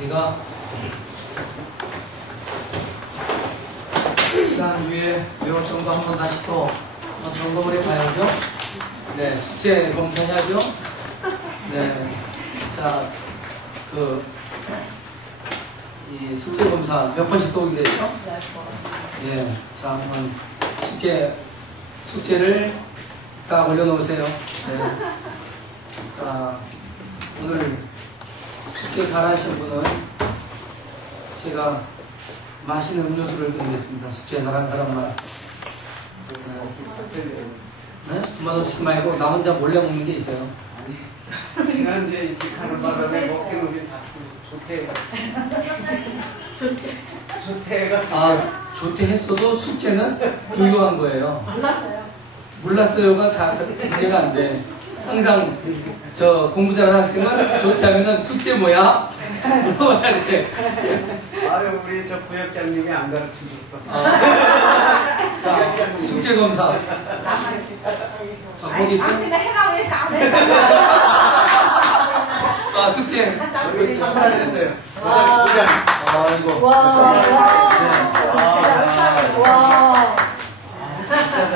우리가 지난주에 외울 정도 한번 다시 또 점검을 해봐야죠. 네, 숙제 검사해야죠. 네, 자, 이 숙제 검사 몇 번씩 쏘게 됐죠? 네, 자, 한번 숙제를 딱 올려놓으세요. 네. 자, 오늘 숙제 잘하신 분은 제가 맛있는 음료수를 드리겠습니다. 숙제 잘한 사람만. 네? 그만 주지 말고 나 혼자 몰래 먹는 게 있어요. 아니, 지난주에 이렇게 가는 바람에 먹기는 게 다 조퇴가. 아, 조퇴했어도 숙제는 유효한 거예요. 몰랐어요가 다 이해가 안 돼. 항상 저 공부 잘하는 학생은 조퇴하면은 숙제 뭐야? 물어봐야 돼. 아유, 우리 저 부역장님이 안 가르쳐 줬어. 자, 숙제 검사. 거기 있어? 아, 숙제. 여기 참가했어요. 보자. 아이고.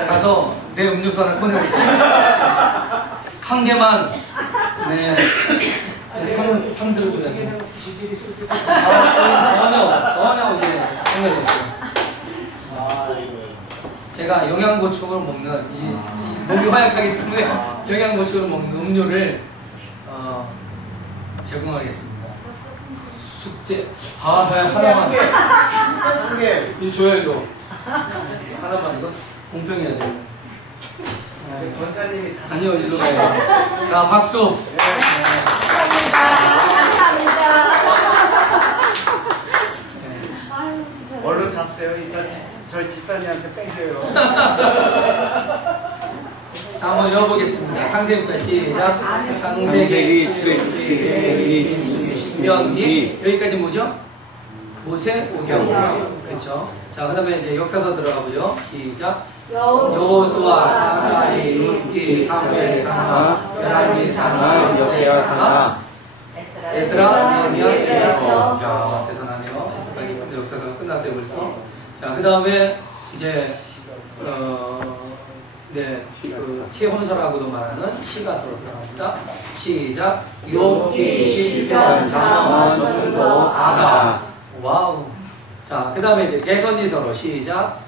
가서 내 음료수 하나 꺼내오세요. 한 개만. 네. 상 들어줘야 돼. 전혀 생각했어요. 제가 영양보충을 먹는 이 몸이 허약하기 때문에 영양보충을 먹는 음료를 제공하겠습니다. 숙제 하나만 한 개. 이거 줘야죠. 하나만 이거 공평해야 돼요. 권사님이 아니요, 일로 가요. 자, 박수. 얼른 잡세요. 이따 저희 집사님한테 땡겨요. 자, 한번 열어보겠습니다. 창세부터 시작. 창세기, 출애굽기, 신명기. 여기까지 뭐죠? 모세, 오경. 그렇죠. 자, 그 다음에 이제 역사서 들어가보죠. 시작. 여호수아, 사사기, 룻기, 사무엘, 상하, 열왕기, 상하, 역대하, 상하, 에스라, 느헤미야, 에스라. 야, 대단하네요. 에스라기 역사가 끝났어요, 벌써. 자, 그 다음에 이제 최혼설하고도 말하는 시가서로 들어갑니다. 시작. 욥기, 시편, 잠언, 전도, 아가. 와우. 자, 그 다음에 이제 대선지서로 시작.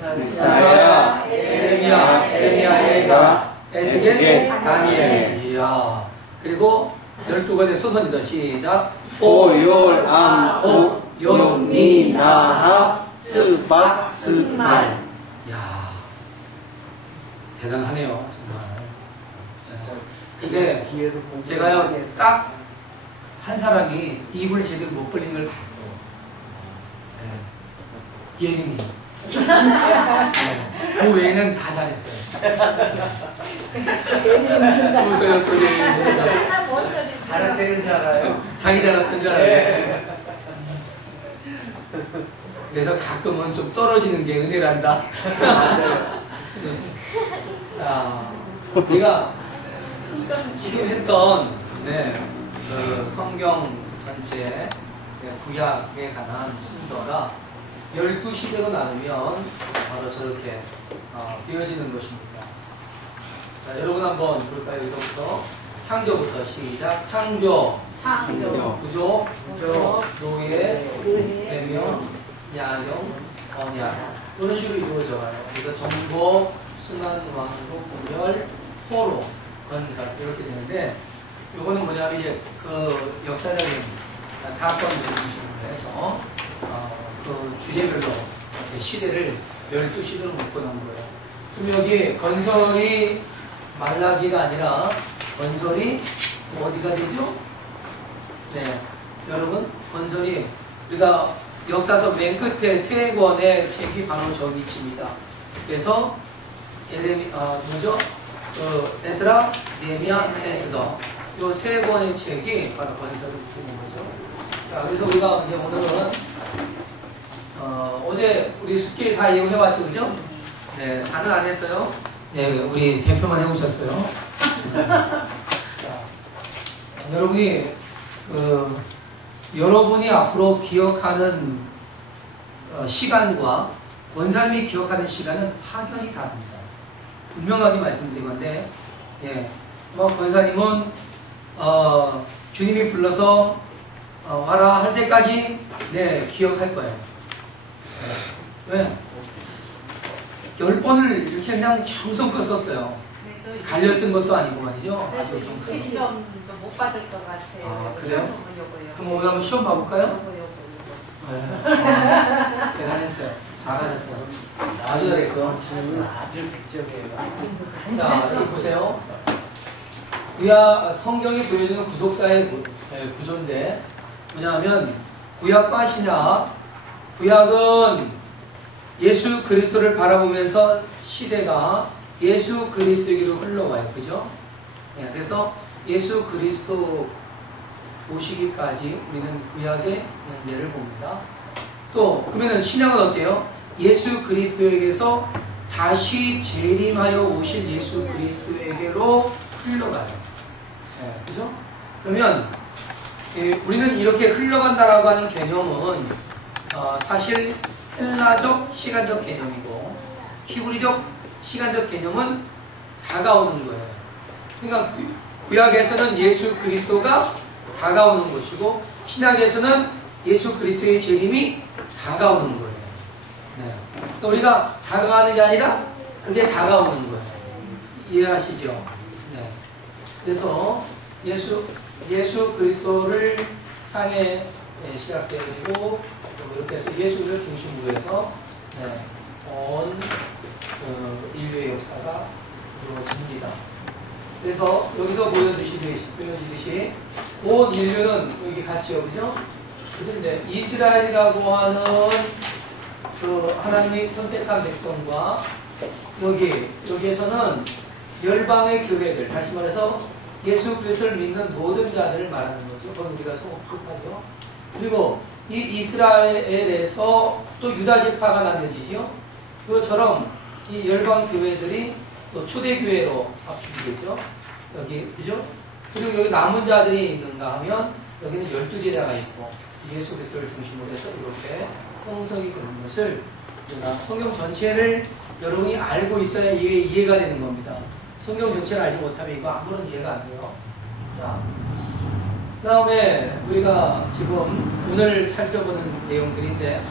이사야, 에레미야, 에가, 에스겔, 다니엘. 이야. 그리고 12권의 소선지서 시작. 오열, 안, 오, 요니, 나하, 스박, 스말. 야, 대단하네요, 정말. 근데 제가요, 딱 한 사람이 입을 제대로 못 벌린 걸 봤어. 네. 예림이. 네. 그 외에는 다 잘했어요. 보세요, 또 예림이. 잘한다는 줄 알아요. 자기 잘했던 줄 알아요. 그래서 가끔은 좀 떨어지는 게 은혜란다. 자, 우리가 지금 했던 그 성경 전체 구약에 관한 순서가 12시대로 나누면 바로 저렇게 되어지는 것입니다. 자, 여러분 한번 볼까요? 여기서부터 창조부터 시작. 창조, 구조, 노예, 대명, 야경, 언약. 이런 식으로 이루어져 가요. 그래서 정복, 순환, 왕국, 공멸, 포로, 건설 이렇게 되는데, 요거는 뭐냐면 이제 그 역사적인 사건들을 중심으로 해서 그 주제별로 시대를 12시대로 묶어놓은 거예요. 그럼 여기 건설이 말라기가 아니라 건설이 어디가 되죠? 네, 여러분 건설이 우리가 역사서 맨 끝에 세 권의 책이 바로 저 위치입니다. 그래서 뭐죠? 에스라, 느헤미야, 에스더 이 세 권의 책이 바로 건설을 되는 거죠. 자, 그래서 우리가 이제 오늘은 어제 우리 숙제 다 이용해왔죠, 그죠? 네, 다는 안 했어요. 네, 우리 대표만 해오셨어요. 자, 여러분이 여러분이 앞으로 기억하는 시간과 권사님이 기억하는 시간은 확연히 다릅니다. 분명하게 말씀드린 건데, 예, 권사님은 주님이 불러서 와라 할 때까지 네 기억할 거예요. 왜? 10번을 이렇게 그냥 정성껏 썼어요. 갈려 쓴 것도 아니고 말이죠. 아주 좀 시험 못 받을 것 같아요. 아, 그래요? 요거요. 그럼 오늘 한번 시험 봐볼까요? 요거. 네. 대단했어요. 잘하셨어요. 아주 잘했고. 아주 극적이에요. 자, 여기 보세요. 구약, 성경이 보여주는 구속사의 구조인데, 뭐냐면, 구약과 신약, 구약은 예수 그리스도를 바라보면서 시대가 예수 그리스도에게로 흘러와요. 그죠? 네, 그래서 예수 그리스도 오시기까지 우리는 구약의 연대를 봅니다. 또, 그러면 신약은 어때요? 예수 그리스도에게서 다시 재림하여 오실 예수 그리스도에게로 흘러가요. 네, 그죠? 그러면 우리는 이렇게 흘러간다라고 하는 개념은 사실 헬라적 시간적 개념이고 히브리적 시간적 개념은 다가오는 거예요. 그러니까 구약에서는 예수 그리스도가 다가오는 것이고 신약에서는 예수 그리스도의 재림이 다가오는 거예요. 네. 그러니까 우리가 다가가는 게 아니라 그게 다가오는 거예요. 이해하시죠? 네. 그래서 예수 그리스도를 향해 시작되어지고 이렇게 해서 예수를 중심으로 해서 온 인류의 역사가 이루어집니다. 그래서 여기서 보여주시듯이 온 인류는 여기 같이요, 그죠? 그런데 이스라엘이라고 하는 그 하나님이 선택한 백성과 여기에서는 열방의 교회들, 다시 말해서 예수 그리스도를 믿는 모든 자들을 말하는 거죠. 그건 우리가 속하죠. 그리고 이 이스라엘에서 또 유다 지파가 나뉘어지지요. 그것처럼 이 열방 교회들이 또 초대 교회로 합치겠죠. 여기 그죠? 그리고 여기 남은 자들이 있는가 하면 여기는 12제자가 있고 예수 그리스도를 중심으로 해서 이렇게 형성이 되는 것을 우리가 성경 전체를 여러분이 알고 있어야 이게 이해가 되는 겁니다. 성경 전체를 알지 못하면 이거 아무런 이해가 안 돼요. 자, 그 다음에 우리가 지금 오늘 살펴보는 내용들인데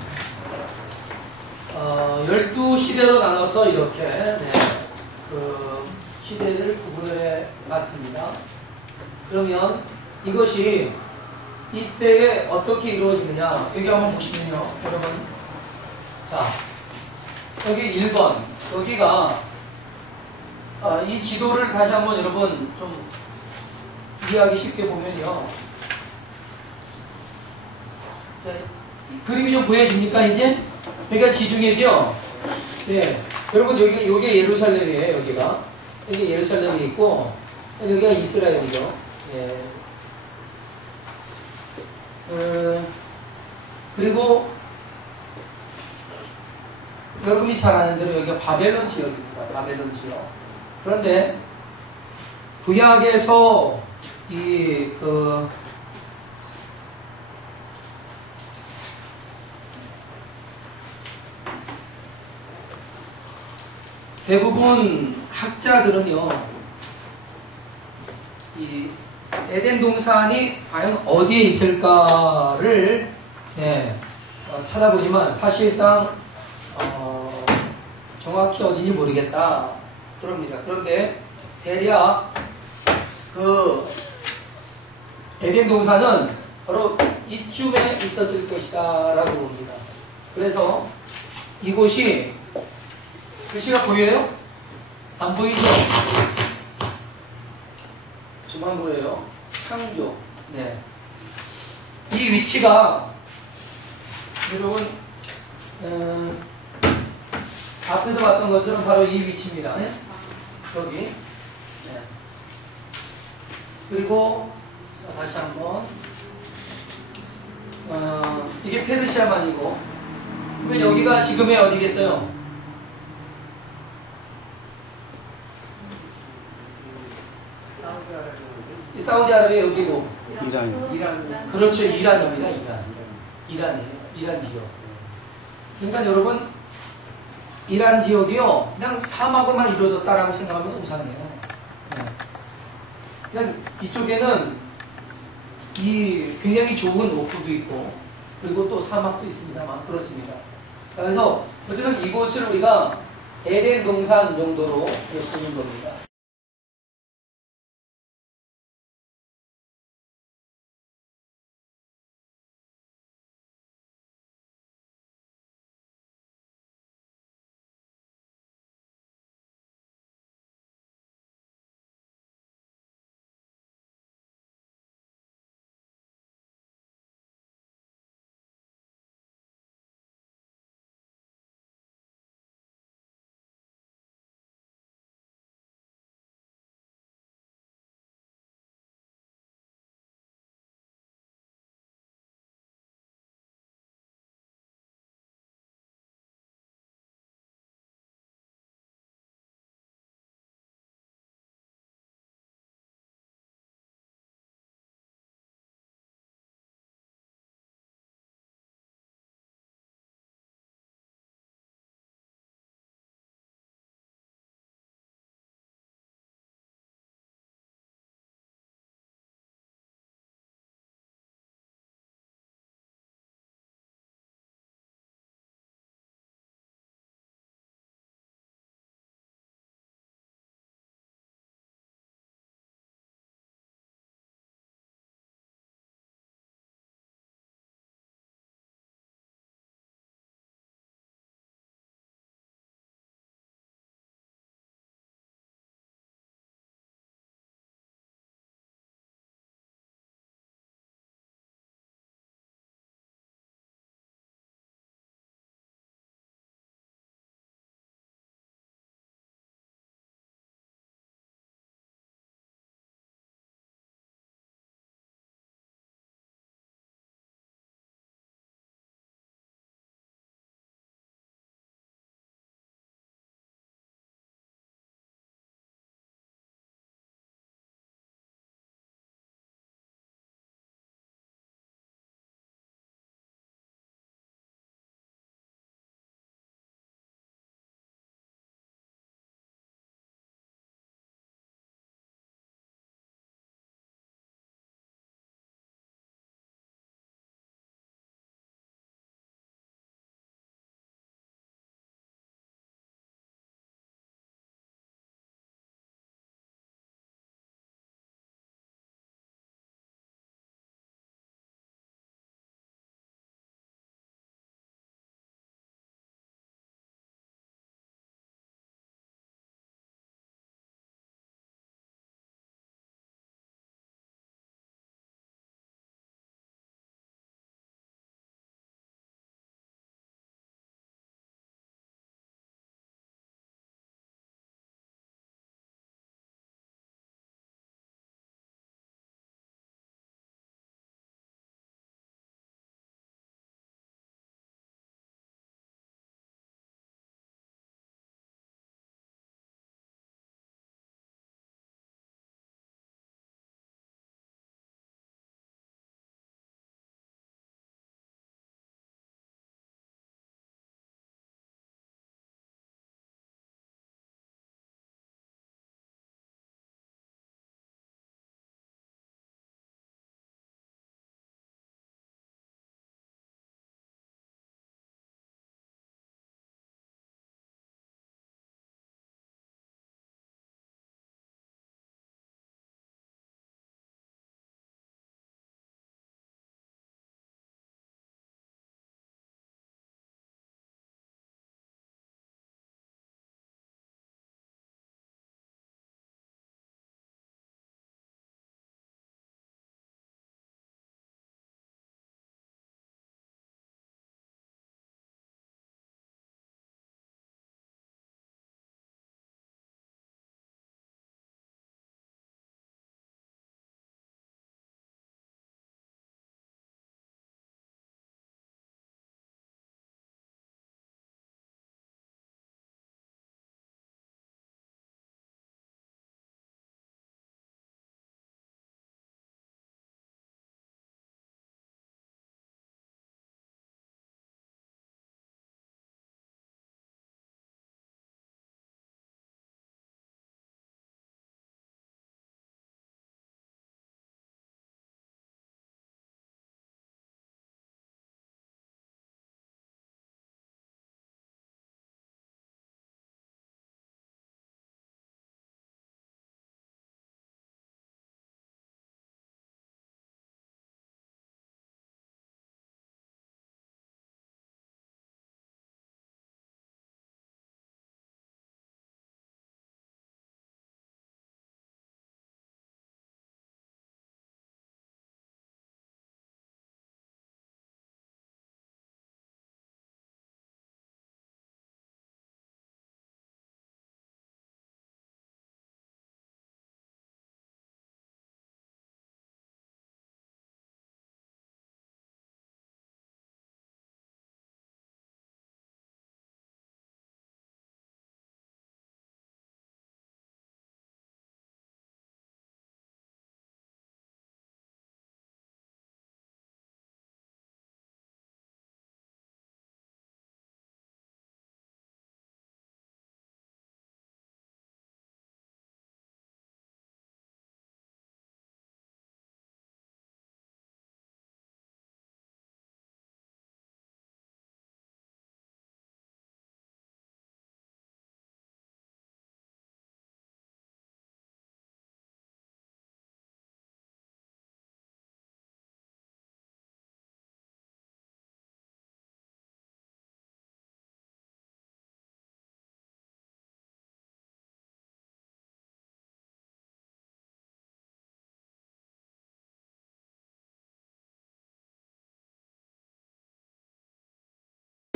12시대로 나눠서 이렇게 그 시대를 구분해 봤습니다. 그러면 이것이 이때에 어떻게 이루어지느냐 여기 한번 보시면요 여러분, 자 여기 1번 여기가 이 지도를 다시 한번 여러분 좀 이해하기 쉽게 보면요, 자, 그림이 좀 보여집니까 이제? 여기가 지중해죠? 네. 여러분 여기 예루살렘이에요. 여기 예루살렘이 있고 여기가 이스라엘이죠. 예. 그리고 여러분이 잘 아는 대로 여기가 바벨론 지역입니다. 바벨론 지역. 그런데 구약에서 대부분 학자들은요, 이 에덴 동산이 과연 어디에 있을까를 찾아보지만 사실상 정확히 어딘지 모르겠다 그럽니다. 그런데 대략 그 에덴 동산은 바로 이쯤에 있었을 것이다 라고 봅니다. 그래서 이곳이 글씨가 보여요? 안 보이죠? 좀만 보여요. 창조. 네. 이 위치가 여러분 앞에서 봤던 것처럼 바로 이 위치입니다. 네? 여기. 네. 그리고 다시 한번 이게 페르시아만이고, 그러면 여기가 지금의 어디겠어요? 사우디아라비아 여기고, 이란. 그렇죠. 이란입니다. 이란이에요. 이란 지역. 그러니까 여러분, 이란 지역이요, 그냥 사막으로만 이루어졌다라고 생각하면 우상해요. 네. 그냥 이쪽에는 굉장히 좋은 옥토도 있고, 그리고 또 사막도 있습니다만, 그렇습니다. 그래서, 어쨌든 이곳을 우리가 에덴 동산 정도로 보는 겁니다.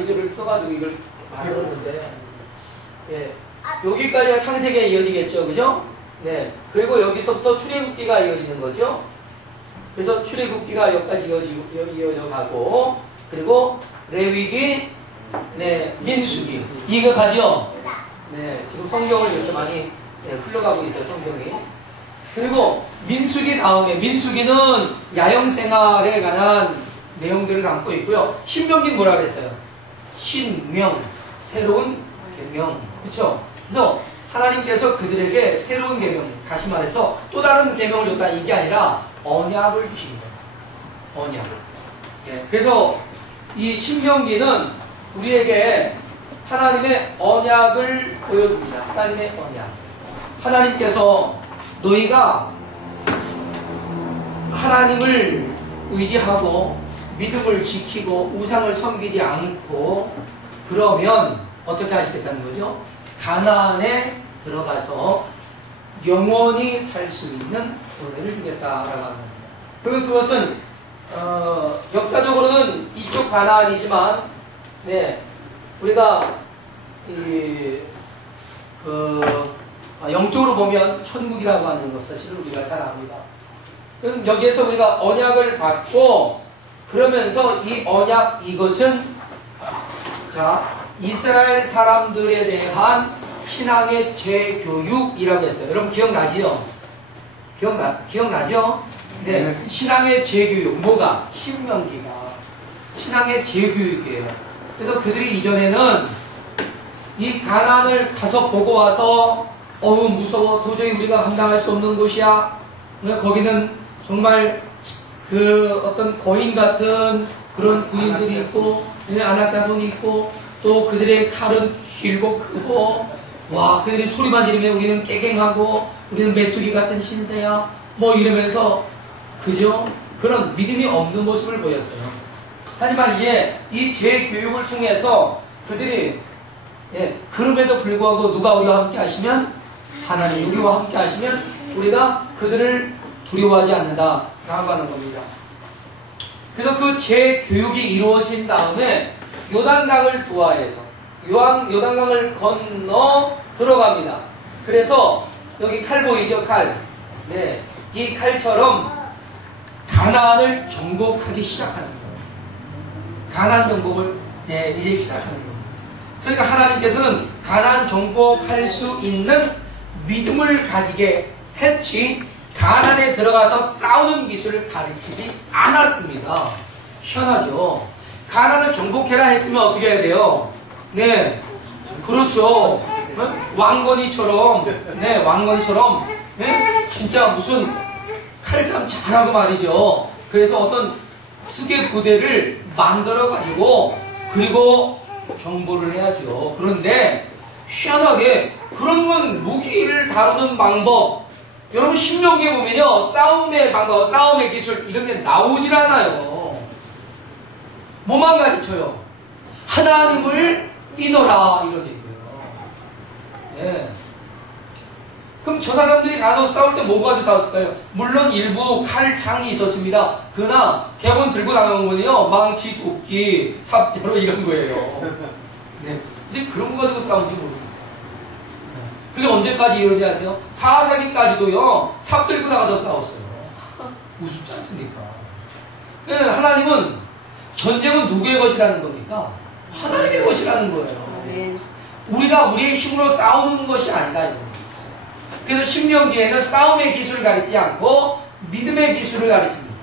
이거를 써가지고 이걸 만들었는데, 예. 여기까지가 창세기가 이어지겠죠, 그죠? 네. 그리고 여기서부터 출애굽기가 이어지는 거죠. 그래서 출애굽기가 여기까지 이어져 가고, 그리고 레위기, 네, 민수기. 이거 가죠? 네. 지금 성경을 이렇게 많이 흘러가고 있어요, 성경이. 그리고 민수기 다음에, 민수기는 야영생활에 관한 내용들을 담고 있고요. 신명기는 뭐라 그랬어요? 신명, 새로운 계명. 그렇죠? 그래서 하나님께서 그들에게 새로운 계명, 다시 말해서 또 다른 계명을 줬다, 이게 아니라 언약을 주신 거예요. 언약. 예, 그래서 이 신명기는 우리에게 하나님의 언약을 보여줍니다. 하나님의 언약. 하나님께서 너희가 하나님을 의지하고 믿음을 지키고 우상을 섬기지 않고 그러면 어떻게 하시겠다는 거죠? 가나안에 들어가서 영원히 살 수 있는 은혜를 주겠다라고 하는 겁니다. 그리고 그것은 역사적으로는 이쪽 가나안이지만, 네, 우리가 영적으로 보면 천국이라고 하는 것 사실을 우리가 잘 압니다. 그럼 여기에서 우리가 언약을 받고 그러면서 이 언약, 이것은 자 이스라엘 사람들에 대한 신앙의 재교육이라고 했어요. 여러분 기억나지요? 기억나죠? 네. 신앙의 재교육. 뭐가? 신명기가 신앙의 재교육이에요. 그래서 그들이 이전에는 이 가나안을 가서 보고 와서 어우 무서워, 도저히 우리가 감당할 수 없는 곳이야. 거기는 정말 그 어떤 거인 같은 그런 군인들이 있고, 아낙다손이 있고, 또 그들의 칼은 길고 크고, 와, 그들이 소리만 지르면 우리는 깨갱하고, 우리는 메뚜기 같은 신세야, 뭐 이러면서, 그죠? 그런 믿음이 없는 모습을 보였어요. 하지만 이 재교육을 통해서 그들이, 그럼에도 불구하고 누가 우리와 함께 하시면, 하나님 우리와 함께 하시면, 우리가 그들을 두려워하지 않는다 라고 하는 겁니다. 그래서 그 재교육이 이루어진 다음에 요단강을 도하해서 요단강을 건너 들어갑니다. 그래서 여기 칼 보이죠? 칼. 네, 이 칼처럼 가나안을 정복하기 시작하는 거예요. 가나안 정복을 이제 시작하는 거예요. 그러니까 하나님께서는 가나안 정복할 수 있는 믿음을 가지게 했지 가나안에 들어가서 싸우는 기술을 가르치지 않았습니다. 희한하죠. 가나안을 정복해라 했으면 어떻게 해야 돼요? 네, 그렇죠. 왕건이처럼, 왕건이처럼, 진짜 무슨 칼싸움 잘하고 말이죠. 그래서 어떤 수계 부대를 만들어가지고 그리고 정보를 해야죠. 그런데 희한하게 그런 건 무기를 다루는 방법, 여러분 신명기에 보면요, 싸움의 방법, 싸움의 기술 이런 게 나오질 않아요. 뭐만 가르쳐요? 하나님을 믿어라 이런 얘기예요. 그럼 저 사람들이 가서 싸울 때 뭐 가지고 싸웠을까요? 물론 일부 칼, 창이 있었습니다. 그러나 대부분 들고 나간 거는요, 망치, 도끼, 삽자루 이런 거예요. 근데 그런 거 가지고 싸운지 모르겠어요. 그게 언제까지 이러지 아세요? 4세기까지도요, 삽 들고 나가서 싸웠어요. 우습지 않습니까? 그러니까 하나님은, 전쟁은 누구의 것이라는 겁니까? 하나님의 것이라는 거예요. 우리가 우리의 힘으로 싸우는 것이 아니다. 그래서 신명기에는 싸움의 기술을 가르치지 않고 믿음의 기술을 가르칩니다.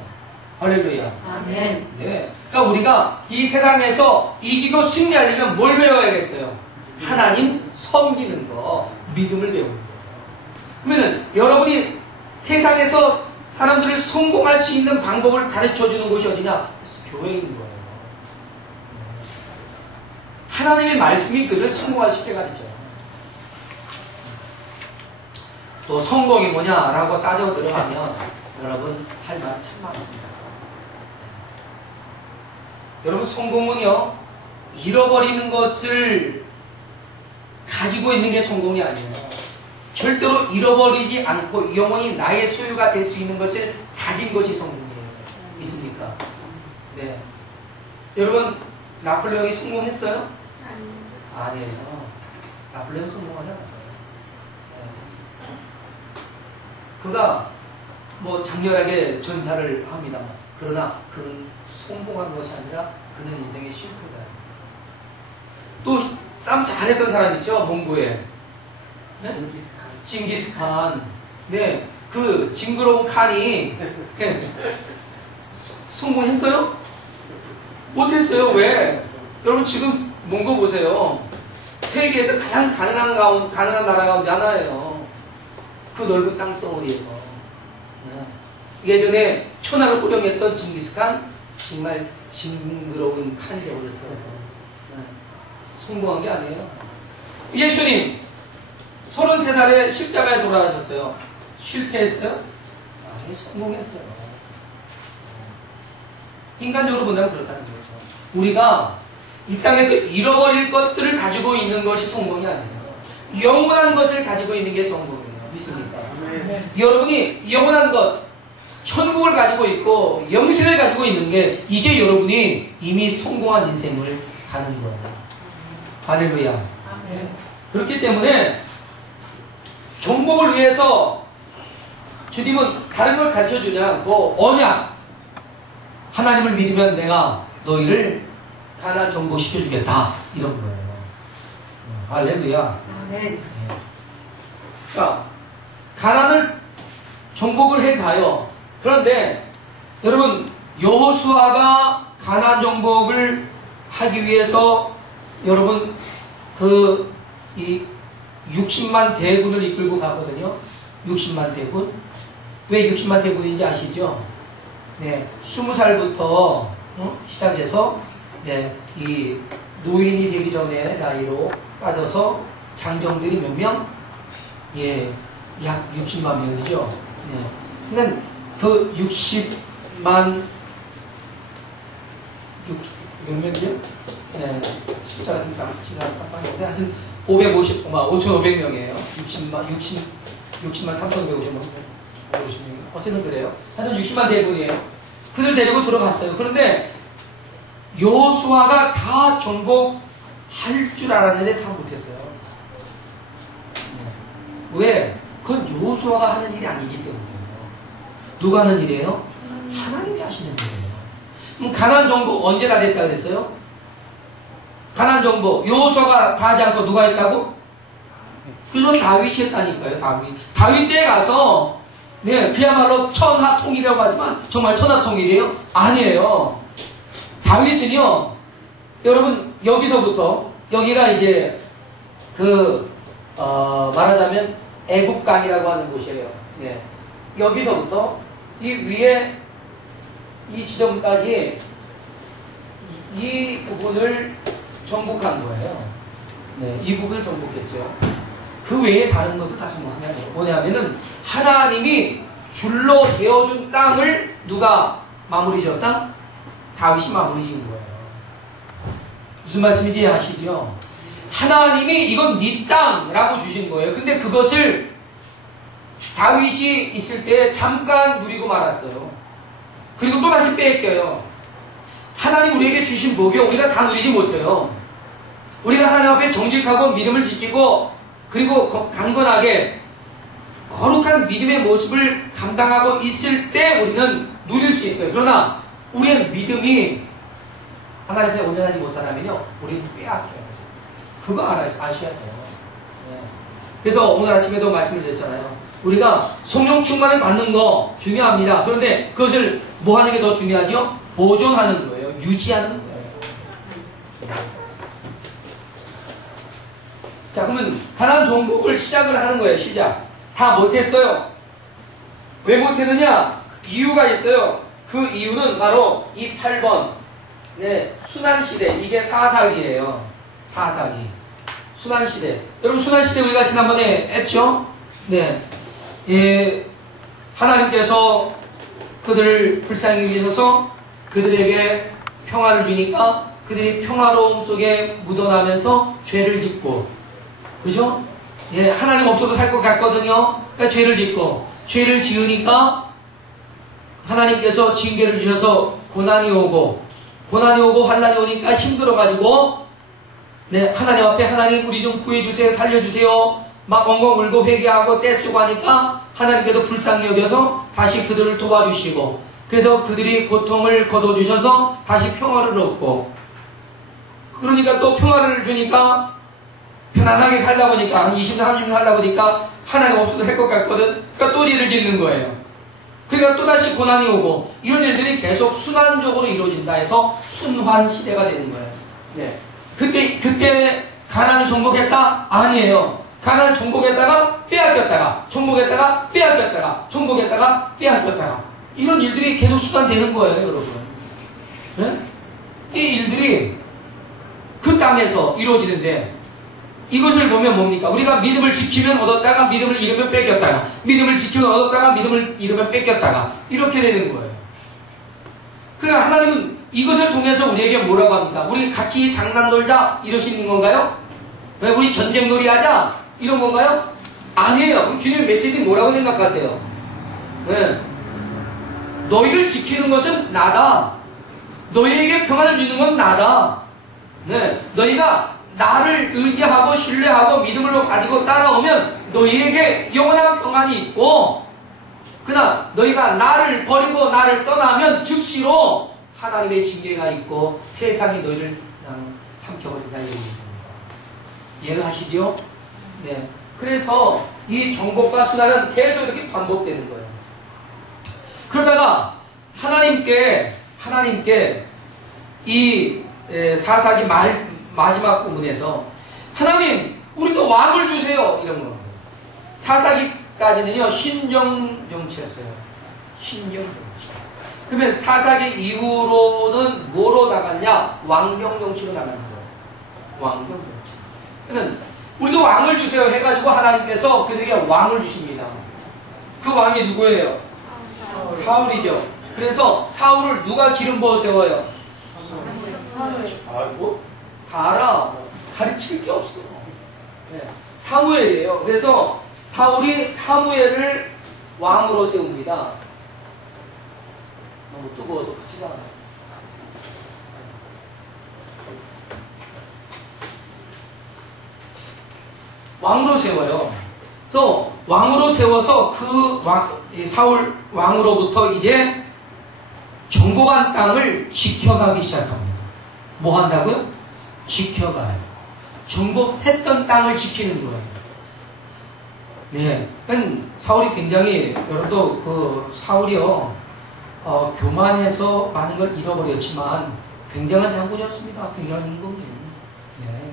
할렐루야. 아멘. 네. 그러니까 우리가 이 세상에서 이기고 승리하려면 뭘 배워야겠어요? 하나님 섬기는 거, 믿음을 배우는 거. 그러면 여러분이 세상에서 사람들을 성공할 수 있는 방법을 가르쳐주는 곳이 어디냐? 교회인 거예요. 하나님의 말씀이 그들을 성공할 수 있게 가르쳐요. 또 성공이 뭐냐라고 따져 들어가면 여러분 할 말이 참 많습니다. 여러분 성공은요, 잃어버리는 것을 가지고 있는 게 성공이 아니에요. 절대로 잃어버리지 않고 영원히 나의 소유가 될 수 있는 것을 가진 것이 성공이에요. 있습니까? 네. 여러분 나폴레옹이 성공했어요? 아니에요. 나폴레옹 성공하지 않았어요. 네. 그가 뭐 장렬하게 전사를 합니다. 그러나 그는 성공한 것이 아니라 그는 인생의 실패다. 또 싸움 잘했던 사람 있죠? 몽고에. 네? 징기스칸. 네. 그 징그러운 칸이 성공했어요? 못했어요. 왜? 여러분 지금 몽고 보세요. 세계에서 가장 가난한 나라 가운데 하나예요. 그 넓은 땅덩어리에서. 네. 예전에 천하를 호령했던 징기스칸 정말 징그러운 칸이 되어버렸어요. 네. 성공한 게 아니에요. 예수님 33살에 십자가에 돌아가셨어요. 실패했어요? 아니, 성공했어요. 인간적으로 본다면 그렇다는 거죠. 우리가 이 땅에서 잃어버릴 것들을 가지고 있는 것이 성공이 아니에요. 영원한 것을 가지고 있는 게 성공이에요. 믿습니까? 네. 여러분이 영원한 것, 천국을 가지고 있고 영생을 가지고 있는 게 이게 여러분이 이미 성공한 인생을 가는 거예요. 할렐루야. 네. 그렇기 때문에 정복을 위해서 주님은 다른 걸 가르쳐주지 않고 언약, 하나님을 믿으면 내가 너희를 가나안 정복시켜주겠다 이런 거예요. 할렐루야. 네. 자, 가나안을 정복을 해가요. 그런데 여러분 여호수아가 가나안 정복을 하기 위해서 여러분 이 60만 대군을 이끌고 가거든요. 60만 대군. 왜 60만 대군인지 아시죠? 네, 20살부터 시작해서 네, 이 노인이 되기 전에 나이로 빠져서 장정들이 몇 명? 예, 약 60만 명이죠. 네. 그러니까 그 60만 몇 명이죠? 네, 숫자가 좀 깜빡한데 하여튼 5,500명이에요. 60만 3,550명. 어쨌든 그래요. 하여튼 60만 대군이에요. 그들 데리고 들어갔어요. 그런데 여호수아가 다 정복할 줄 알았는데 다 못했어요. 왜? 그건 여호수아가 하는 일이 아니기 때문이에요. 누가 하는 일이에요? 하나님이 하시는 일이에요. 그럼 가나안 정복 언제 다 됐다 그랬어요? 가나안 정복 여호수아가 다 하지 않고 누가 했다고? 그건 다윗이 했다니까요. 다윗 때에 가서 네, 그야말로 천하통일이라고 하지만 정말 천하통일이에요? 아니에요. 다윗은요, 여러분 여기서부터 여기가 이제 말하자면 애국강이라고 하는 곳이에요. 네. 여기서부터 이 위에 이 지점까지 이 부분을 정복한 거예요. 네, 이 부분을 정복했죠. 그 외에 다른 것을 다 정복한 게 아니에요. 뭐냐면은 하나님이 줄로 재어준 땅을 누가 마무리 지었다? 다윗이 마무리 지은 거예요. 무슨 말씀인지 아시죠? 하나님이 이건 네 땅이라고 주신 거예요. 근데 그것을 다윗이 있을 때 잠깐 누리고 말았어요. 그리고 또 다시 뺏겨요. 하나님 우리에게 주신 복이요, 우리가 다 누리지 못해요. 우리가 하나님 앞에 정직하고 믿음을 지키고 그리고 강건하게 거룩한 믿음의 모습을 감당하고 있을 때 우리는 누릴 수 있어요. 그러나 우리의 믿음이 하나님 앞에 온전하지 못하다면요, 우리는 빼앗겨요. 그거 아셔야 돼요. 네. 그래서 오늘 아침에도 말씀을 드렸잖아요. 우리가 성령 충만을 받는 거 중요합니다. 그런데 그것을 뭐 하는 게 더 중요하죠? 보존하는 거예요. 유지하는 거예요. 자, 그러면 가나안 정복을 시작을 하는 거예요. 시작. 다 못했어요. 왜 못했느냐? 이유가 있어요. 그 이유는 바로 이 8번 네, 순환시대. 이게 사사기예요. 사사기. 순환시대. 여러분 순환시대 우리가 지난번에 했죠? 네. 예, 하나님께서 그들을 불쌍히 여기셔서 그들에게 평화를 주니까 그들이 평화로움 속에 묻어나면서 죄를 짓고, 그죠? 예, 하나님 없어도 살 것 같거든요. 그러니까 죄를 짓고, 죄를 지으니까 하나님께서 징계를 주셔서 고난이 오고, 고난이 오고 환난이 오니까 힘들어가지고 네, 하나님 앞에 하나님 우리 좀 구해주세요, 살려주세요 막 엉엉 울고 회개하고 떼쓰고 하니까 하나님께도 불쌍히 여겨서 다시 그들을 도와주시고 그래서 그들이 고통을 거둬주셔서 다시 평화를 얻고 그러니까 또 평화를 주니까 편안하게 살다 보니까 한 20년 30년 살다 보니까 하나님 없어도 할 것 같거든. 그러니까 또 일을 짓는 거예요. 그러니까 또다시 고난이 오고 이런 일들이 계속 순환적으로 이루어진다 해서 순환 시대가 되는 거예요. 네. 그때 가난을 정복했다? 아니에요. 가난을 정복했다가 빼앗겼다가 정복했다가 빼앗겼다가 정복했다가 빼앗겼다가 이런 일들이 계속 순환되는 거예요, 여러분. 네? 이 일들이 그 땅에서 이루어지는데 이것을 보면 뭡니까? 우리가 믿음을 지키면 얻었다가 믿음을 잃으면 뺏겼다가 믿음을 지키면 얻었다가 믿음을 잃으면 뺏겼다가 이렇게 되는 거예요. 그러니까 하나님은 이것을 통해서 우리에게 뭐라고 합니까? 우리 같이 장난 놀자 이러시는 건가요? 왜 우리 전쟁 놀이 하자 이런 건가요? 아니에요. 그럼 주님 메시지 뭐라고 생각하세요? 네. 너희를 지키는 것은 나다. 너희에게 평안을 주는 건 나다. 네. 너희가 나를 의지하고 신뢰하고 믿음으로 가지고 따라오면 너희에게 영원한 평안이 있고 그러나 너희가 나를 버리고 나를 떠나면 즉시로 하나님의 징계가 있고 세상이 너희를 그냥 삼켜버린다 이겁니다. 이해하시죠? 네. 그래서 이 정복과 순환은 계속 이렇게 반복되는 거예요. 그러다가 하나님께 이 사사기 마지막 부분에서 하나님 우리도 왕을 주세요 이런 거. 사사기까지는요 신정정치였어요. 신정정치. 그러면 사사기 이후로는 뭐로 나가느냐? 왕정정치로 나가는 거예요. 왕정정치. 그러면 우리도 왕을 주세요 해가지고 하나님께서 그들에게 왕을 주십니다. 그 왕이 누구예요? 사울이죠. 그래서 사울을 누가 기름 부어 세워요? 아이고 다 알아. 가르칠 게 없어. 네. 사무엘이에요. 그래서 사울이 사무엘을 왕으로 세웁니다. 너무 뜨거워서 그치지 않아요. 왕으로 세워요. 그래서 왕으로 세워서 그 사울 왕으로부터 이제 정복한 땅을 지켜가기 시작합니다. 뭐 한다고요? 지켜가요. 정복했던 땅을 지키는 거예요. 네. 사울이 굉장히, 여러분도 그 사울이요, 교만해서 많은 걸 잃어버렸지만 굉장한 장군이었습니다. 굉장한 임금님. 네.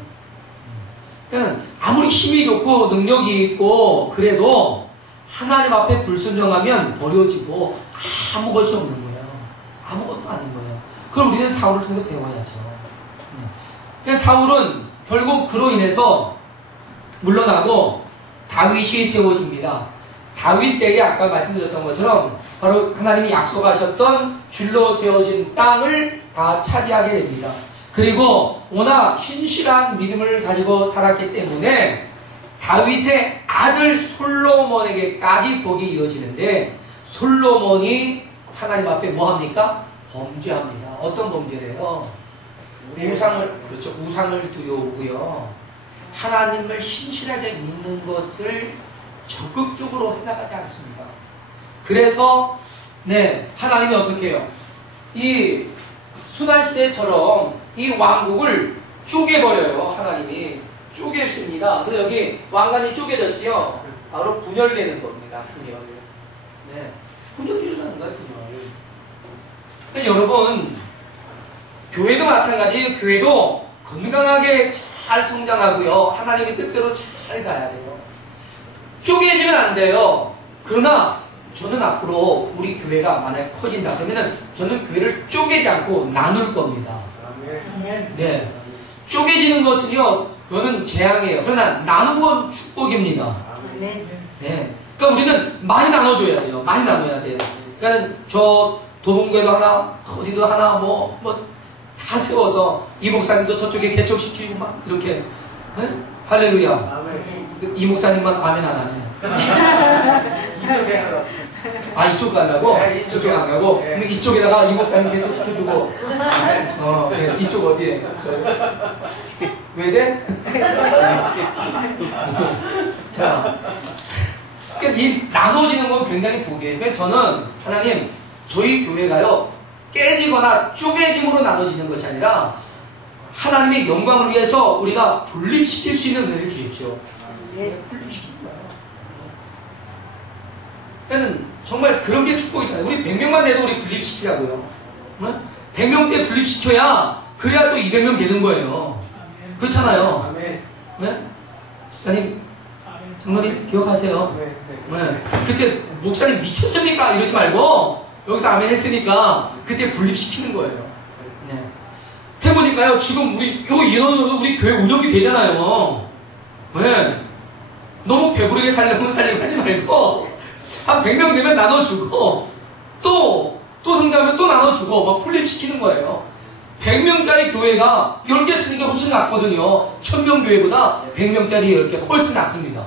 그러니까 아무리 힘이 좋고 능력이 있고 그래도 하나님 앞에 불순종하면 버려지고 아무 것이 없는 거예요. 아무것도 아닌 거예요. 그럼 우리는 사울을 통해 배워야죠. 그러니까 사울은 결국 그로 인해서 물러나고 다윗이 세워집니다. 다윗 때에 아까 말씀드렸던 것처럼 바로 하나님이 약속하셨던 줄로 재어진 땅을 다 차지하게 됩니다. 그리고 워낙 신실한 믿음을 가지고 살았기 때문에 다윗의 아들 솔로몬에게까지 복이 이어지는데 솔로몬이 하나님 앞에 뭐 합니까? 범죄합니다. 어떤 범죄래요? 우상을 두려우고요. 하나님을 신실하게 믿는 것을 적극적으로 해나가지 않습니다. 그래서 하나님이 어떻게 해요? 이 순환시대처럼 이 왕국을 쪼개버려요. 하나님이 쪼개십니다. 그래서 여기 왕관이 쪼개졌지요. 바로 분열되는 겁니다. 분열. 분열이 일어나는 거예요. 분열. 근데 여러분, 교회도 마찬가지예요. 교회도 건강하게 잘 성장하고요. 하나님의 뜻대로 잘 가야 돼요. 쪼개지면 안 돼요. 그러나 저는 앞으로 우리 교회가 만약에 커진다 그러면은 저는 교회를 쪼개지 않고 나눌 겁니다. 네. 쪼개지는 것은요, 그거는 재앙이에요. 그러나 나누는 건 축복입니다. 네. 그러니까 우리는 많이 나눠줘야 돼요. 많이 나눠야 돼요. 그러니까 저 도봉교회도 하나, 어디도 하나, 다 세워서 이 목사님도 저쪽에 개척시키고 막 이렇게. 네? 할렐루야. 이 목사님만 아멘 안 하네. 이쪽에 하나. 아, 이쪽 가려고? 네, 이쪽에. 이쪽 안 가고? 네. 그럼 이쪽에다가 이 목사님 계속 시켜주고. 네, 이쪽 어디에? 왜 돼? 자, 그러니까 이 나눠지는 건 굉장히 복이에요. 그래서 저는 하나님, 저희 교회가요, 깨지거나 쪼개짐으로 나눠지는 것이 아니라 하나님의 영광을 위해서 우리가 분립시킬 수 있는 은혜를 주십시오. 분립시키는 거예요. 그러니까 정말 그런 게 축복이잖아요. 우리 100명만 돼도 우리 분립시키라고요. 100명 때 분립시켜야 그래야 또 200명 되는 거예요. 그렇잖아요. 아멘. 네? 집사님, 장로님 기억하세요. 네, 네. 네. 그때 목사님 미쳤습니까? 이러지 말고 여기서 아멘 했으니까 그때 분립시키는 거예요. 네. 해보니까요, 지금 우리 요 인원으로 우리 교회 운영이 되잖아요. 네. 너무 배부르게 살려고 하지 말고 한 100명 되면 나눠주고 또 성장하면 또 나눠주고 막 분립시키는 거예요. 100명짜리 교회가 10개 쓰니까 훨씬 낫거든요. 1000명 교회보다 100명짜리 10개가 훨씬 낫습니다.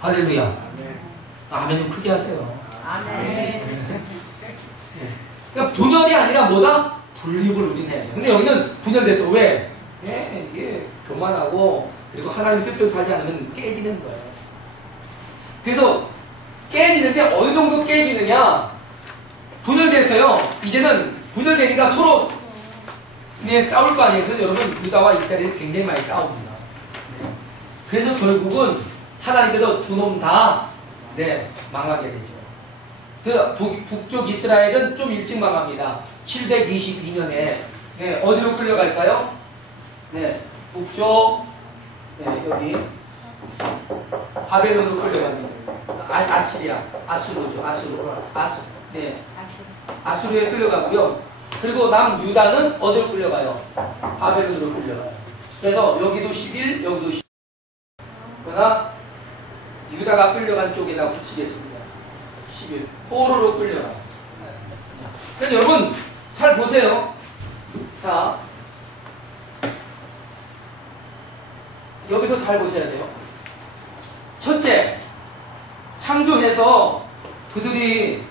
할렐루야. 아멘 좀 크게 하세요. 아멘. 그러니까 분열이 아니라 뭐다? 분립을 우리는 해야 돼요. 근데 여기는 분열됐어. 왜? 이게 교만하고 그리고 하나님 뜻대로 살지 않으면 깨지는 거예요. 그래서 깨지는데 어느 정도 깨지느냐? 분열됐어요. 이제는 분열되니까 서로 싸울 거 아니에요. 그래서 여러분 유다와 이스라엘이 굉장히 많이 싸웁니다. 그래서 결국은 하나님께서 두 놈 다 망하게 되죠. 그래서 북쪽 이스라엘은 좀 일찍 망합니다. 722년에 어디로 끌려갈까요? 북쪽 여기 바벨론으로 끌려갑니다. 아시리아, 아수르죠. 아수르에 끌려가고요. 그리고 남유다는 어디로 끌려가요? 바벨론으로 끌려가요. 그래서 여기도 11, 여기도 11. 그러나 유다가 끌려간 쪽에다 붙이겠습니다. 11. 포로로 끌려가요. 그러니까 여러분 잘 보세요. 자, 여기서 잘 보셔야 돼요. 첫째, 창조해서 그들이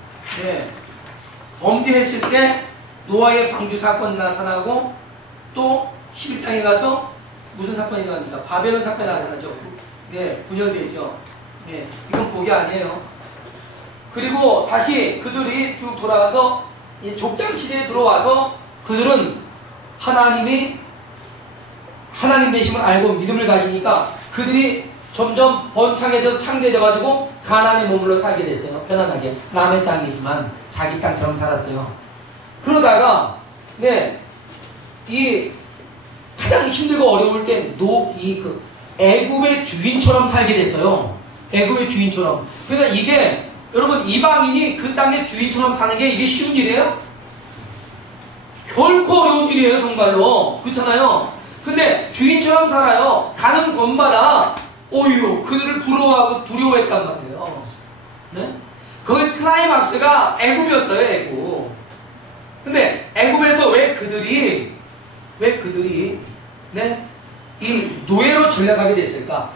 범죄했을 때 노아의 방주 사건 나타나고 또 11장에 가서 무슨 사건이 나타납니까? 바벨론 사건이 나타나죠. 분열되죠. 이건 복이 아니에요. 그리고 다시 그들이 쭉 돌아가서 족장 시대에 들어와서 그들은 하나님 되심을 알고 믿음을 가지니까 그들이 점점 번창해져서 창대해져가지고 가나안에 머물러 살게 됐어요. 편안하게. 남의 땅이지만 자기 땅처럼 살았어요. 그러다가 이 가장 힘들고 어려울 때 애굽의 주인처럼 살게 됐어요. 애굽의 주인처럼. 그러니까 이게 여러분 이방인이 그 땅의 주인처럼 사는 게 이게 쉬운 일이에요? 결코 어려운 일이에요, 정말로. 그렇잖아요. 근데 주인처럼 살아요. 가는 곳마다 오유 그들을 부러워하고 두려워했단 말이에요. 거기 클라이막스가 애굽이었어요, 애굽. 근데 애굽에서 왜 그들이 이 노예로 전락하게 됐을까?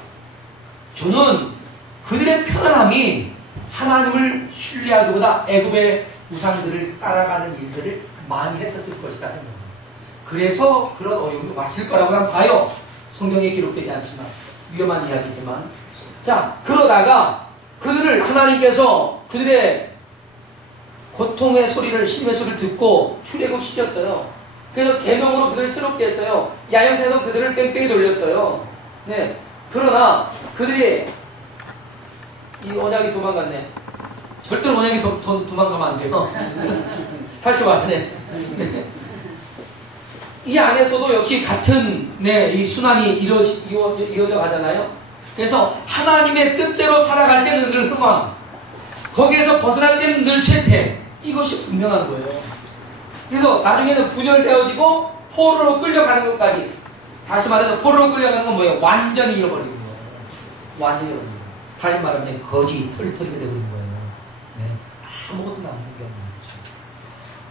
저는 그들의 편안함이 하나님을 신뢰하기보다 애굽의 우상들을 따라가는 일들을 많이 했었을 것이다. 그래서 그런 어려움이 왔을 거라고 난 봐요. 성경에 기록되지 않지만 위험한 이야기지만. 자, 그러다가 그들을 하나님께서 그들의 고통의 소리를, 심의 소리를 듣고 출애굽시켰어요. 그래서 계명으로 그들을 새롭게 했어요. 야영새도 그들을 뺑뺑이 돌렸어요. 그러나 그들이 이 언약이 도망갔네. 절대로 언약이 도망가면 안 돼요. 다시 와야 돼. 이 안에서도 역시 같은 이 순환이 이어져 가잖아요. 그래서 하나님의 뜻대로 살아갈 때는 늘 흥왕, 거기에서 벗어날 때는 늘 쇠퇴. 이것이 분명한 거예요. 그래서 나중에는 분열되어지고 포로로 끌려가는 것까지. 다시 말해서 포로로 끌려가는 건 뭐예요? 완전히 잃어버리는 거예요. 완전히 잃어버리는 거예요. 다시 말하면 거지 털리게 되버리는 거예요. 아무것도 남는 게 없는 거죠.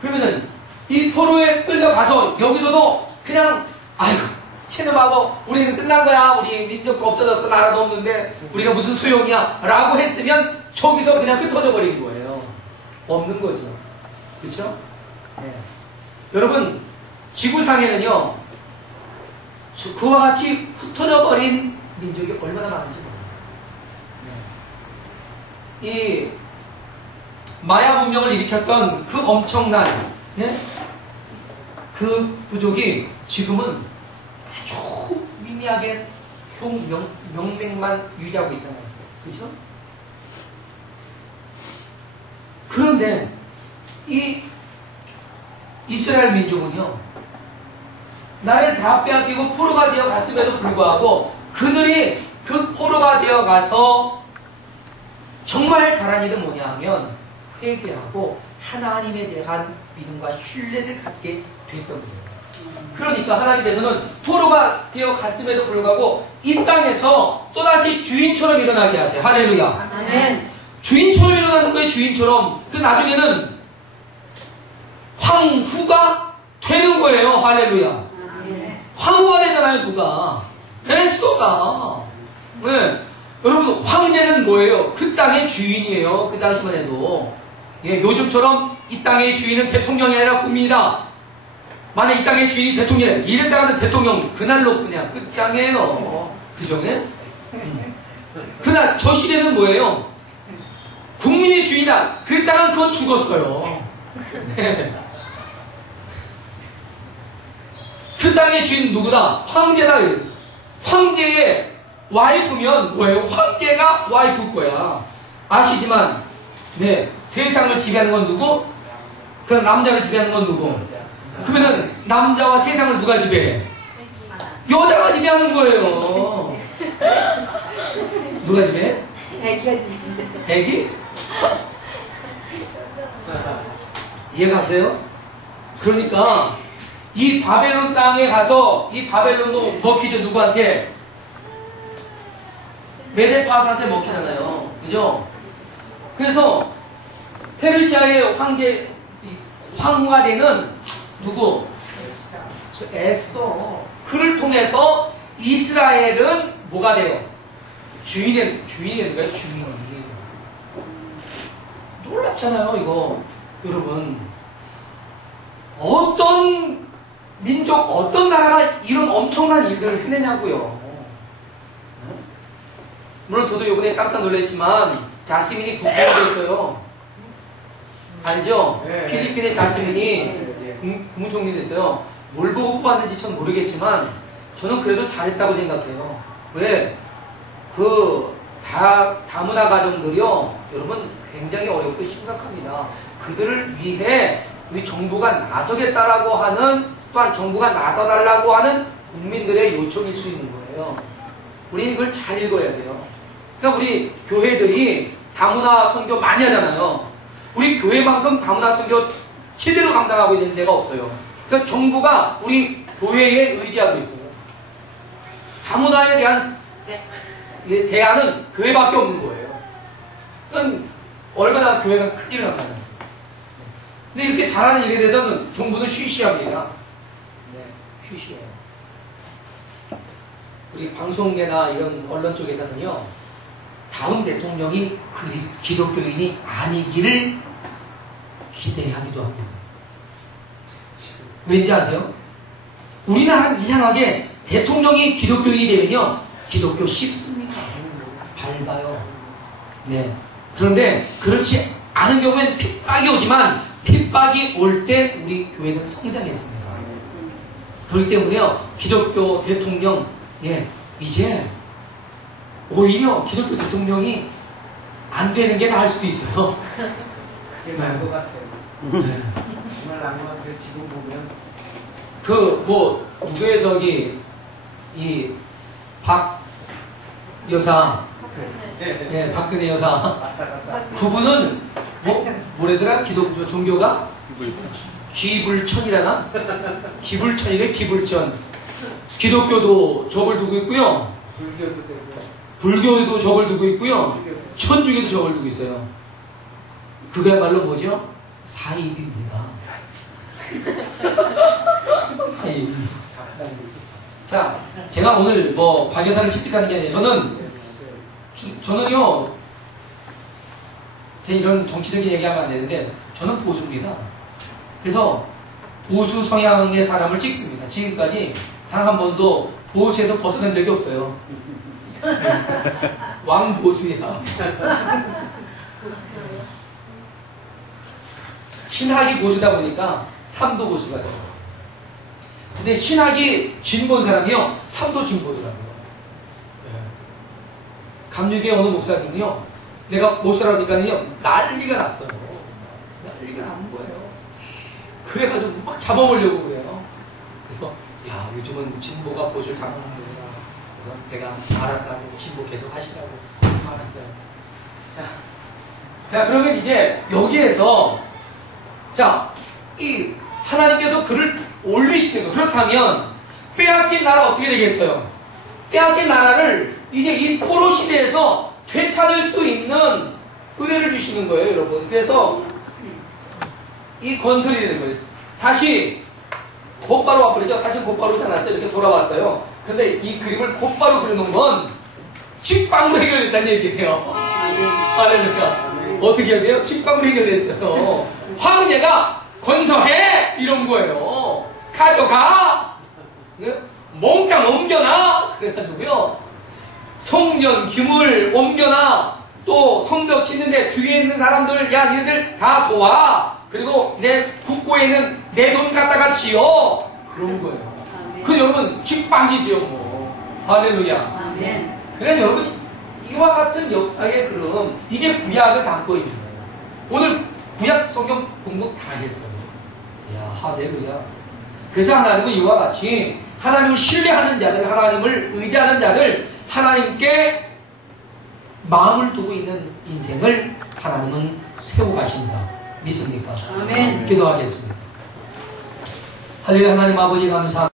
그러면은 이 포로에 끌려가서 여기서도 그냥 아이고 체념하고 우리는 끝난 거야. 우리 민족도 없어졌어. 나라도 없는데 우리가 무슨 소용이야 라고 했으면 저기서 그냥 흩어져 버린 거예요. 없는 거죠. 그렇죠? 네. 여러분, 지구상에는요, 그와 같이 흩어져 버린 민족이 얼마나 많은지 몰라요. 네. 이 마야 문명을 일으켰던 그 엄청난 네? 그 부족이 지금은 아주 미미하게 명맥만 유지하고 있잖아요. 그렇죠? 그런데 이 이스라엘 민족은요, 나를 다 빼앗기고 포로가 되어 갔음에도 불구하고 그들이 그 포로가 되어 가서 정말 잘한 일은 뭐냐 하면 회개하고 하나님에 대한 믿음과 신뢰를 갖게 됐던 거예요. 그러니까 하나님께서는 포로가 되어 갔음에도 불구하고 이 땅에서 또다시 주인처럼 일어나게 하세요. 할렐루야. 아멘. 주인처럼 일어나는 거예요. 주인처럼. 그 나중에는 황후가 되는 거예요. 할렐루야. 황후가 되잖아요. 누가? 에스더가. 네. 여러분, 황제는 뭐예요? 그 땅의 주인이에요. 그 당시만 해도. 예, 요즘처럼 이 땅의 주인은 대통령이 아니라 국민이다. 만약 이 땅의 주인이 대통령이야, 이랬다가는 대통령 그날로 그냥 끝장이에요. 그죠? 네? 그날 저 시대는 뭐예요? 국민이 주인이다. 그랬다가 그건 죽었어요. 네. 그 땅의 주인 누구다? 황제다. 황제의 와이프면 뭐예요? 황제가 와이프 거야. 아시지만 네, 세상을 지배하는 건 누구? 그 남자를 지배하는 건 누구? 그러면은 남자와 세상을 누가 지배해? 여자가 지배하는 거예요. 누가 지배해? 애기가 지금. 애기? 이해가세요? 그러니까 이 바벨론 땅에 가서 이 바벨론도 먹히죠. 누구한테? 메데파스한테 먹히잖아요. 그죠? 그래서 페르시아의 황후가 되는 누구? 저 에스더. 그를 통해서 이스라엘은 뭐가 돼요? 주인이 되는 거예요. 주인이. 놀랍잖아요, 이거. 여러분, 어떤 민족, 어떤 나라가 이런 엄청난 일들을 해내냐고요. 물론 저도 이번에 깜짝 놀랐지만 자스민이 국무총리 됐어요. 알죠? 네. 필리핀의 자스민이 국무총리 됐어요. 뭘 보고 뽑았는지 전 모르겠지만 저는 그래도 잘했다고 생각해요. 왜? 그 다문화 가정들이요, 여러분 굉장히 어렵고 심각합니다. 그들을 위해 우리 정부가 나서겠다라고 하는, 또한 정부가 나서달라고 하는 국민들의 요청일 수 있는 거예요. 우리 이걸 잘 읽어야 돼요. 그러니까 우리 교회들이 다문화 선교 많이 하잖아요. 우리 교회만큼 다문화 선교 제대로 감당하고 있는 데가 없어요. 그러니까 정부가 우리 교회에 의지하고 있어요. 다문화에 대한 대안은 교회밖에 없는 거예요. 그건 얼마나 교회가 큰 일을 합니다. 근데 이렇게 잘하는 일에 대해서는 정부는 쉬쉬합니다. 네, 쉬쉬해요. 우리 방송계나 이런 언론 쪽에서는요, 다음 대통령이 기독교인이 아니기를 기대하기도 합니다. 왠지 아세요? 우리나라는 이상하게 대통령이 기독교인이 되면요, 기독교 쉽습니다. 밟아요. 네. 그런데 그렇지 않은 경우에는 핍박이 오지만 핍박이 올 때 우리 교회는 성장했습니다. 그렇기 때문에요, 기독교 대통령, 예, 이제 오히려 기독교 대통령이 안 되는 게 나을 수도 있어요. 그게 나은 것 같아요. 네. 정말 나은 것 같아요. 지금 보면. 누구의 이 박 여사, 예, 박근혜 여사, 그분은 뭐래더라? 기독교 종교가 기불천이라나? 기불천이래. 기불천. 기독교도 적을 두고 있고요, 불교도 되고. 불교도 적을 두고 있고요, 천주교도 적을 두고 있어요. 그게야말로 뭐죠? 사입입니다. 사입. 자, 제가 오늘 박 여사를 씹겠다는 게 아니에요. 저는요, 제 이런 정치적인 얘기하면 안 되는데 저는 보수입니다. 그래서 보수 성향의 사람을 찍습니다. 지금까지 단 한 번도 보수에서 벗어난 적이 없어요. 왕보수야. 신학이 보수다 보니까 삶도 보수가 돼요. 근데 신학이 진보인 사람이요, 삶도 진보더라고요. 감리교회 어느 목사님이요, 내가 보수라니까요 난리가 났어요. 난리가 난 거예요. 그래가지고 막 잡아보려고 그래요. 그래서 야, 요즘은 진보가 보수를 장악하는 거구나. 그래서 제가 알았다고 진보 계속 하시라고 말했어요. 자, 그러면 이제 여기에서 이 하나님께서 그를 올리시는 거. 그렇다면 빼앗긴 나라 어떻게 되겠어요? 빼앗긴 나라를 이제 이 포로 시대에서 되찾을 수 있는 은혜를 주시는 거예요, 여러분. 그래서 이 건설이 되는 거예요. 다시 곧바로 와버리죠. 사실 곧바로 오지 않았어요. 이렇게 돌아왔어요. 근데 이 그림을 곧바로 그려놓은 건 직방으로 해결됐다는 얘기예요. 할렐루야. 어떻게 해야 돼요? 직방으로 해결됐어요. 황제가 건설해! 이런 거예요. 가져가! 몽땅 옮겨놔! 그래가지고요. 성전, 기물 옮겨놔! 또 성벽 짓는데 주위에 있는 사람들, 야, 니네들 다 도와! 그리고 내 국고에 있는 내 돈 갖다가 지어! 그런 거예요. 그 여러분, 직방이죠, 뭐. 할렐루야. 아멘. 그래서 여러분, 이와 같은 역사의 흐름, 이게 구약을 담고 있는 거예요. 오늘 구약 성경 공부 다 했어요. 이야, 할렐루야. 그래서 하나님은 이와 같이 하나님을 신뢰하는 자들, 하나님을 의지하는 자들, 하나님께 마음을 두고 있는 인생을 하나님은 세워가신다. 믿습니까? 아멘. 기도하겠습니다. 할렐루야. 하나님 아버지 감사합니다.